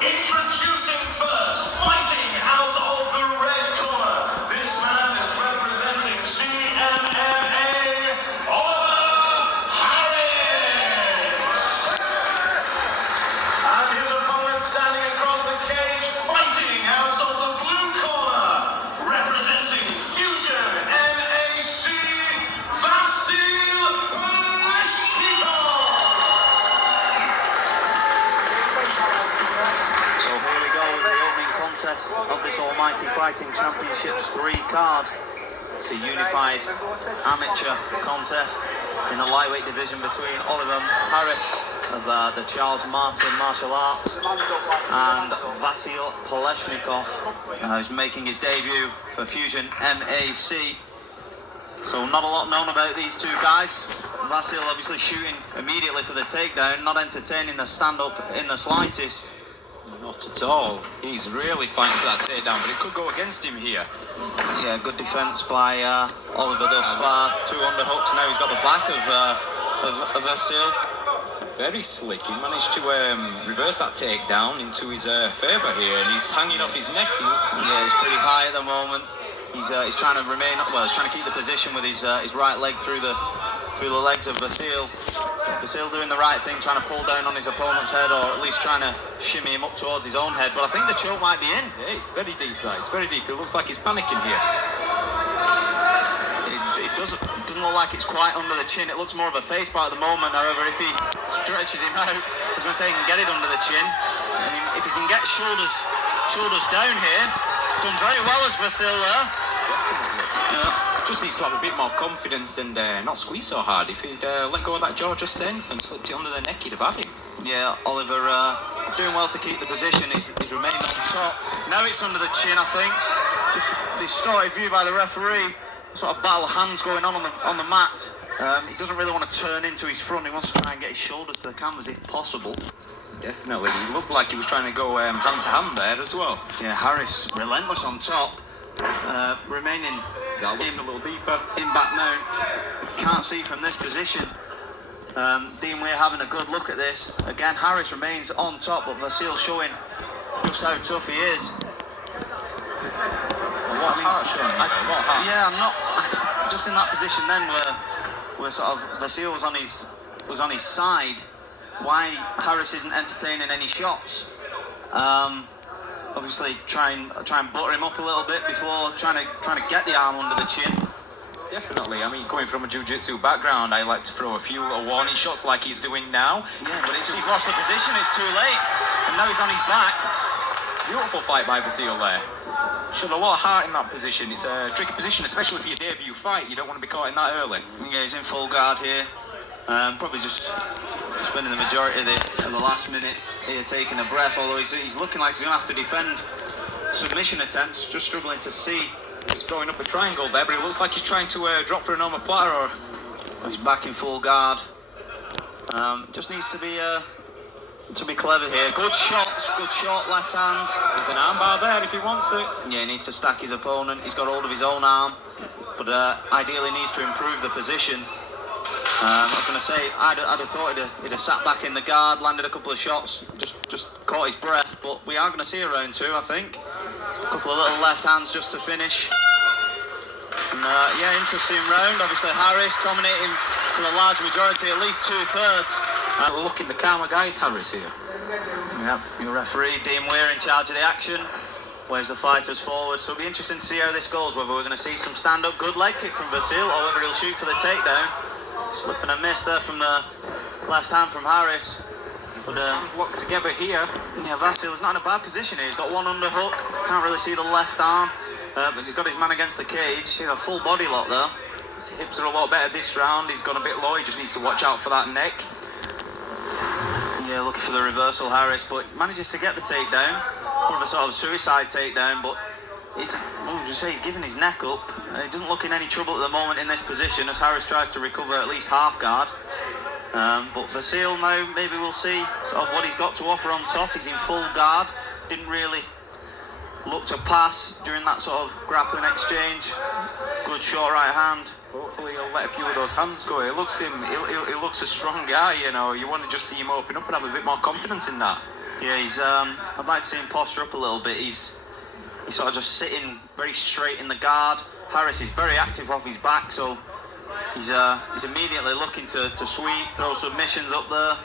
Introducing first, fighting out of the red corner. This man is representing CMMA, Oliver Harris. And his opponent standing across the cage, fighting out of the blue corner, representing Fusion NAC, Vasil Poleshnikov. So here we go with the opening contest of this Almighty Fighting Championships 3 card. It's a unified amateur contest in the lightweight division between Oliver Harris of the Charles Martin Martial Arts and Vasil Poleshnikov, who's making his debut for Fusion MAC. So not a lot known about these two guys. Vasil obviously shooting immediately for the takedown, not entertaining the stand-up in the slightest. Not at all. He's really fighting for that takedown, but it could go against him here. Yeah, good defence by Oliver thus far. 2 underhooks. Now he's got the back of Vasil. Very slick. He managed to reverse that takedown into his favour here, and he's hanging off his neck. Yeah, he's pretty high at the moment. He's trying to remain. Well, he's trying to keep the position with his right leg through the legs of Vasil. Vasil doing the right thing, trying to pull down on his opponent's head, or at least trying to shimmy him up towards his own head. But I think the choke might be in. Yeah, it's very deep, right? It's very deep. It looks like he's panicking here. It doesn't look like it's quite under the chin. It looks more of a face part at the moment. However, if he stretches him out, I was going to say he can get it under the chin. I mean, if he can get shoulders down here, done very well as Vasil there. Yeah. Just needs to have a bit more confidence and not squeeze so hard. If he'd let go of that jaw just then and slipped it under the neck, he'd have had him. Yeah, Oliver doing well to keep the position. He's remaining on top. Now it's under the chin, I think. Just distorted view by the referee. Sort of battle hands going on the mat. He doesn't really want to turn into his front. He wants to try and get his shoulders to the canvas if possible. Definitely. He looked like he was trying to go hand to hand there as well. Yeah, Harris relentless on top. Remaining. That looks a little deeper. In back mount. Can't see from this position. Dean Weir having a good look at this. Again, Harris remains on top, but Vasil showing just how tough he is. Yeah, I'm not just in that position then where sort of Vasil was on his side. Why Harris isn't entertaining any shots? Obviously, try and butter him up a little bit before trying to get the arm under the chin. Definitely. I mean, coming from a jiu-jitsu background, I like to throw a few little warning shots like he's doing now. Yeah, but he's lost the position. It's too late, and now he's on his back. Beautiful fight by Vasil there. Showed a lot of heart in that position. It's a tricky position, especially for your debut fight. You don't want to be caught in that early. Yeah, he's in full guard here. Probably just spending the majority of the last minute here taking a breath, although he's looking like he's going to have to defend submission attempts, just struggling to see. He's throwing up a triangle there, but it looks like he's trying to drop for an omoplata. Or he's back in full guard. Just needs to be clever here. Good shots, good short left hands. There's an armbar there if he wants it. Yeah, he needs to stack his opponent. He's got hold of his own arm, but ideally needs to improve the position. I was going to say, I'd have thought he'd have sat back in the guard, landed a couple of shots, just caught his breath, but we are going to see a round 2, I think. A couple of little left hands just to finish. And yeah, interesting round. Obviously Harris dominating for the large majority, at least 2/3. We're looking the calmer guys, Harris here. Yep, your referee, Dean Weir, in charge of the action. Waves the fighters forward, so it'll be interesting to see how this goes, whether we're going to see some stand-up good leg kick from Vasil, or whether he'll shoot for the takedown. Slip and a miss there from the left hand from Harris. But hands locked together here. Yeah, Vasil's not in a bad position here. He's got one underhook. Can't really see the left arm, but he's got his man against the cage. He's got a full body lock there. His hips are a lot better this round. He's gone a bit low. He just needs to watch out for that neck. Yeah, looking for the reversal, Harris, but manages to get the takedown. More of a sort of suicide takedown, but he's, what would you say, giving his neck up. He doesn't look in any trouble at the moment in this position as Harris tries to recover at least half guard. But Vasil now, maybe we'll see sort of what he's got to offer on top. He's in full guard. Didn't really look to pass during that sort of grappling exchange. Good short right hand. Hopefully he'll let a few of those hands go. He looks a strong guy, you know. You want to just see him open up and have a bit more confidence in that. Yeah, he's. I'd like to see him posture up a little bit. He's sort of just sitting very straight in the guard. Harris is very active off his back, so he's immediately looking to sweep, throw submissions up there.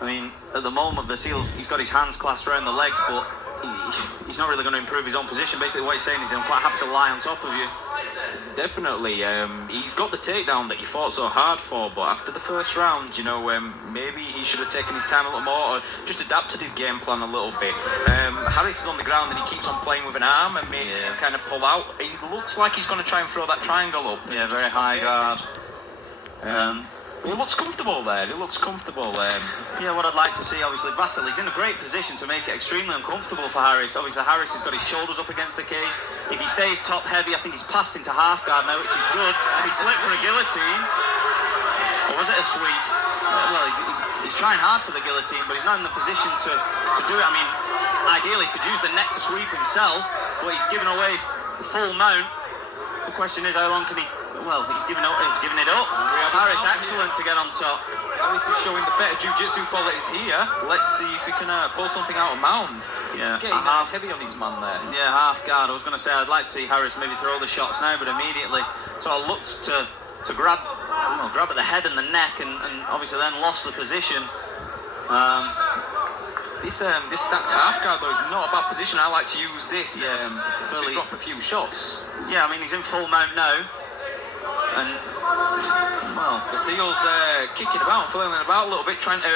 I mean, at the moment, he's got his hands clasped around the legs, but he's not really going to improve his own position. Basically, what he's saying is, I'm quite happy to lie on top of you. Definitely, he's got the takedown that he fought so hard for, but after the first round, you know, maybe he should have taken his time a little more, or just adapted his game plan a little bit. Harris is on the ground and he keeps on playing with an arm and making him kind of pull out. He looks like he's going to try and throw that triangle up. Yeah, very high guard. He looks comfortable there. Yeah, what I'd like to see, obviously, Vasil, he's in a great position to make it extremely uncomfortable for Harris. Obviously, Harris has got his shoulders up against the cage. If he stays top heavy, I think he's passed into half guard now, which is good. He slipped for a guillotine. Or was it a sweep? Well, he's trying hard for the guillotine, but he's not in the position to do it. I mean, ideally, he could use the neck to sweep himself, but he's given away the full mount. The question is, how long can he... Well, he's giving it up. Harris, excellent to get on top. Harris is showing the better jiu-jitsu qualities here. Let's see if he can pull something out of mount. He's getting heavy on his man there. Yeah, half guard. I was going to say I'd like to see Harris maybe throw the shots now, but immediately sort of looked to grab at the head and the neck, and obviously then lost the position. This stacked half guard though is not a bad position. I like to use this to drop a few shots. Yeah, I mean he's in full mount now. And, well, Vasil's kicking about, flailing about a little bit, trying to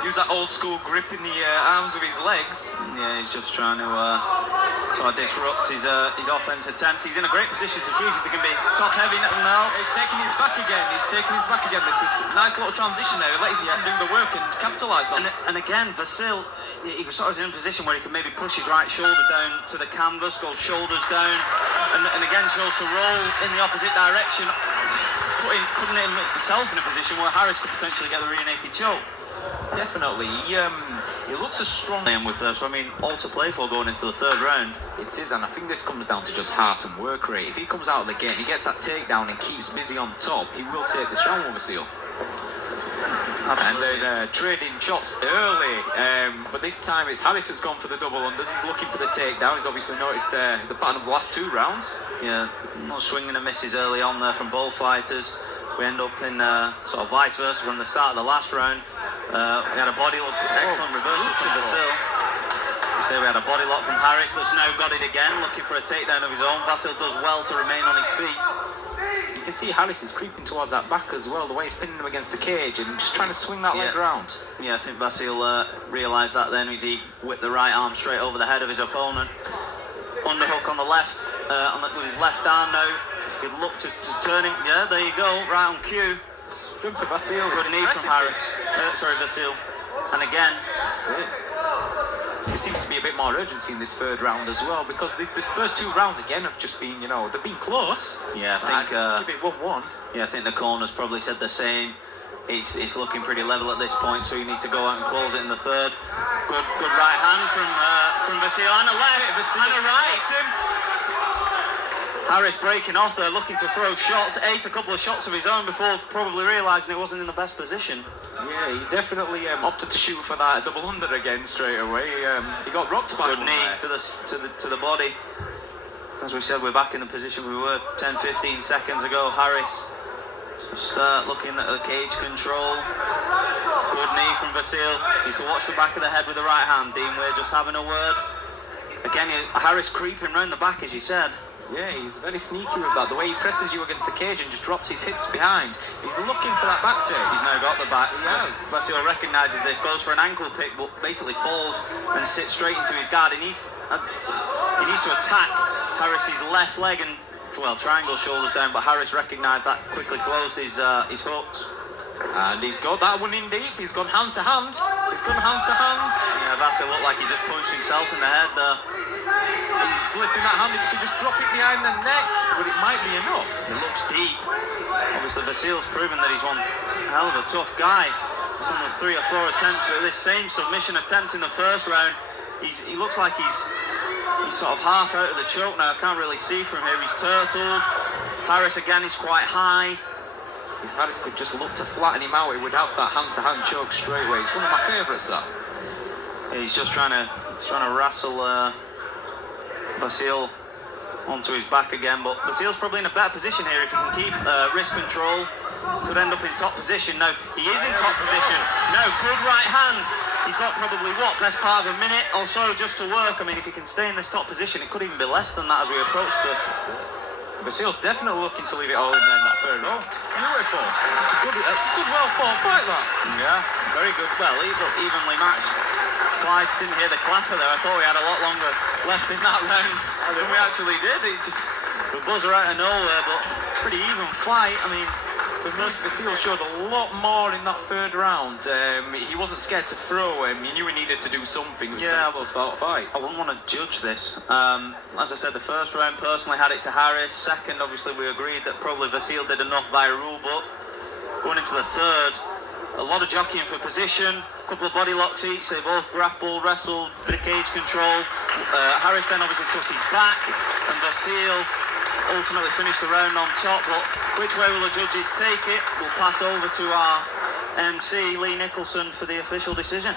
use that old school grip in the arms with his legs. Yeah, he's just trying to sort of disrupt his offense attempt. He's in a great position to sweep if he can be top heavy now. He's taking his back again. This is a nice little transition there. He lets him do the work and capitalise on it. And again, Vasil, he was sort of in a position where he could maybe push his right shoulder down to the canvas, go shoulders down, and again chose to roll in the opposite direction, putting himself in a position where Harris could potentially get the rear naked choke. Definitely, he looks a strong man with so I mean, all to play for going into the third round. It is, and I think this comes down to just heart and work rate. If he comes out of the game, he gets that takedown and keeps busy on top, he will take this round with Vasil. Absolutely. And then trading shots early, but this time it's Harris that's gone for the double unders. He's looking for the takedown. He's obviously noticed the pattern of the last two rounds. Yeah, no swinging and misses early on there from both fighters. We end up in sort of vice versa from the start of the last round. We had a body lock, excellent reversal from Vasil. So we had a body lock from Harris that's now got it again, looking for a takedown of his own. Vasil does well to remain on his feet. You can see Harris is creeping towards that back as well, the way he's pinning him against the cage and just trying to swing that leg round. Yeah, I think Vasil realised that then as he whipped the right arm straight over the head of his opponent. Underhook on the left, with his left arm now. Good look to turn him. Yeah, there you go, right on cue. Swim for Vasil. Good knee from Harris. Vasil. And again. That's it. There seems to be a bit more urgency in this third round as well, because the first two rounds again have just been, they've been close. Yeah, I think give it 1-1. Yeah, I think the corners probably said the same. It's looking pretty level at this point, so you need to go out and close it in the third. Good right hand from Vasil, and a left and a right. Harris breaking off there, looking to throw shots. Ate a couple of shots of his own before probably realising it wasn't in the best position. Yeah, he definitely opted to shoot for that double under again straight away. He got rocked by good knee to the body. As we said, we're back in the position we were 10-15 seconds ago. Harris just looking at the cage control. Good knee from Vasil. He's to watch the back of the head with the right hand. Dean, we're just having a word. Again, Harris creeping round the back, as you said. Yeah, he's very sneaky with that. The way he presses you against the cage and just drops his hips behind. He's looking for that back take. He's now got the back. Yes. Vasil recognises this, goes for an ankle pick, but basically falls and sits straight into his guard. He needs to attack Harris's left leg and, triangle shoulders down, but Harris recognised that, quickly closed his hooks. And he's got that one in deep. He's gone hand to hand. Yeah, Vasil looked like he just punched himself in the head there. he's slipping that hand. If he could just drop it behind the neck, but it might be enough. It looks deep. Obviously, Vasil's proven that he's one hell of a tough guy. He's on the 3 or 4 attempts at this same submission attempt in the first round. He looks like he's sort of half out of the choke now. I can't really see from here. He's turtled. Harris again is quite high. If Harris could just look to flatten him out, he would have that hand-to-hand choke straight away. It's one of my favourites, that. He's just trying to wrestle Vasil onto his back again, but Vasil's probably in a better position here if he can keep wrist control. Could end up in top position. No, he is in top position. No, good right hand. He's got probably, best part of a minute or so just to work. I mean, if he can stay in this top position, it could even be less than that as we approach the... Vasil's definitely looking to leave it all in there in that third round. Beautiful. Good, well-fought fight, that. Yeah, very good. Well, evenly matched fights. Didn't hear the clapper there. I thought we had a lot longer left in that round than we actually did. It just the buzzer out of nowhere, but pretty even fight. I mean, Vasil showed a lot more in that third round. He wasn't scared to throw him. He knew he needed to do something. It was a close fight. I wouldn't want to judge this. As I said, the first round personally had it to Harris. Second, obviously, we agreed that probably Vasil did enough via rule book. Going into the third, a lot of jockeying for position, a couple of body locks each. They both grappled, wrestled, bit of cage control. Harris then obviously took his back, and Vasil ultimately finished the round on top. But which way will the judges take it? We'll pass over to our MC, Lee Nicholson, for the official decision.